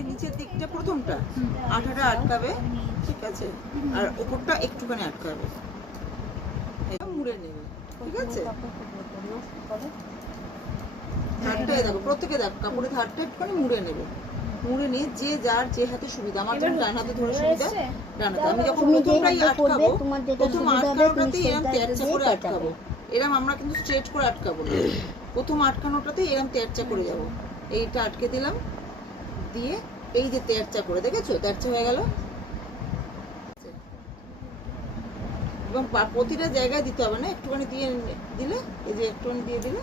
করে নিচের দিকটা প্রথমটা আঠাটা আটকাবে, ঠিক আছে, আর ওপরটা একটুখানি আটকাবে, এটা মুড়ে নেবে, ঠিক আছে। ধারটা দেখো, প্রত্যেকে দেখো কাপড়ের ধারটা একটুখানি মুড়ে নেবে, মুড়ে নিয়ে যে যার যে হাতে সুবিধা, আমার যেমন ডান হাতে ধরে সুবিধা ডান হাতে। আমি যখন প্রথমটাই আটকাবো, প্রথম আটকানোটাতেই এরম তেরচা করে আটকাবো, এরম আমরা কিন্তু স্ট্রেট করে আটকাবো না, প্রথম আটকানোটাতেই এরম তেরচা করে যাবো। এইটা আটকে দিলাম, দিয়ে এই যে তেরচা করে, দেখেছো তেরচা হয়ে গেল, এবং প্রতিটা জায়গায় দিতে হবে না, একটুখানি দিয়ে দিলে, এই যে একটুখানি দিয়ে দিলে,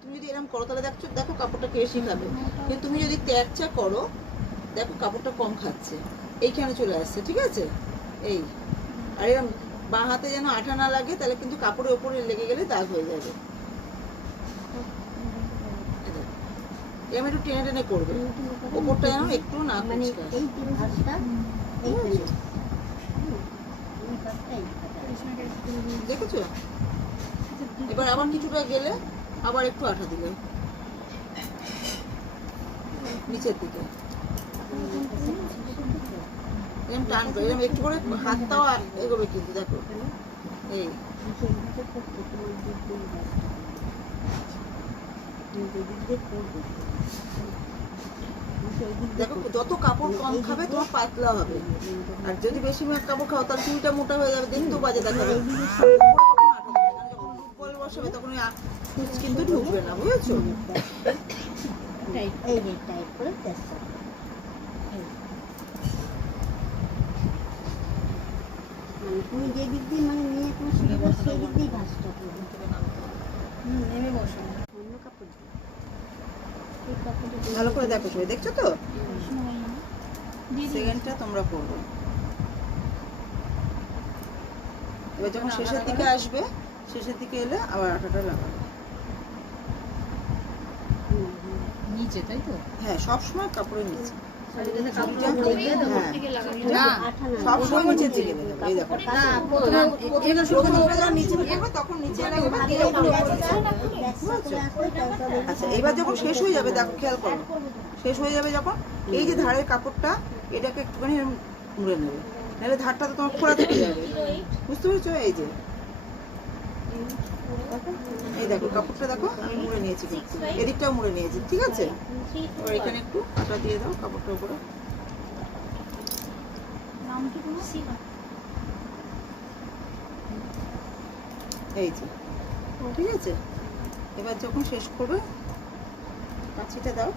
তুমি যদি এরকম করো তাহলে দেখো কাপড়টা কে শিখাবে, কিন্তু তুমি যদি তেরচা করো দেখো কাপড়টা কম খাচ্ছে, এইখানে চলে আসছে, ঠিক আছে। এই আর এরকম বাঁ হাতে যেন আঠা না লাগে, তাহলে কিন্তু কাপড়ের ওপরে লেগে গেলে দাগ হয়ে যাবে। এরকম একটু টেনে টেনে করবে, ওপরটা যেন একটু না দেখেছো। এবার আবার কিছুটা গেলে আবার একটু আঠা দিলে নিচের দিকে, এরকম টানবে, এরকম একটু করে হাতটাও এগোবে কিন্তু, দেখো এই দেখো, যত কাপড় কম খাবে তোমার পাতলা হবে, আর যদি বেশি কাপড় খাও তাহলে চুলটা মোটা হয়ে যাবে, দেখতেও বাজে দেখাবে। বল বসাবে তখন কিন্তু ঢুকবে না, বুঝেছো। তুমি যে দিক দিয়ে মানে নিয়ে কোনো সুবিধা সেই দিক দিয়ে ভাঁজটা করবে, নেমে বসো অন্য কাপড় ভালো করে দেখো, সবাই দেখছো তো, সেকেন্ডটা তোমরা করবে। এবার যখন শেষের দিকে আসবে, শেষের দিকে এলে আবার আঠাটা লাগাবে নিচে, তাই তো? হ্যাঁ, সবসময় কাপড়ের নিচে, সবসময় নিচের দিকে দেবে। এই দেখো, তখন নিচে লাগবে। আচ্ছা, এবার যখন শেষ হয়ে যাবে, দেখো খেয়াল করো, শেষ হয়ে যাবে যখন, এই যে ধারের কাপড়টা এটাকে একটুখানি মুড়ে নেবে, নাহলে ধারটা তো তোমার খোলা থেকে যাবে, বুঝতে পেরেছো। এই যে এই দেখো কাপড়টা দেখো আমি মুড়ে নিয়েছি, এদিকটাও মুড়ে নিয়েছি, ঠিক আছে। এবার এখানে একটু আটা দিয়ে দাও কাপড়টার উপরে, এই যে, ঠিক আছে। এবার যখন শেষ করবে কাঁচিটা দাও,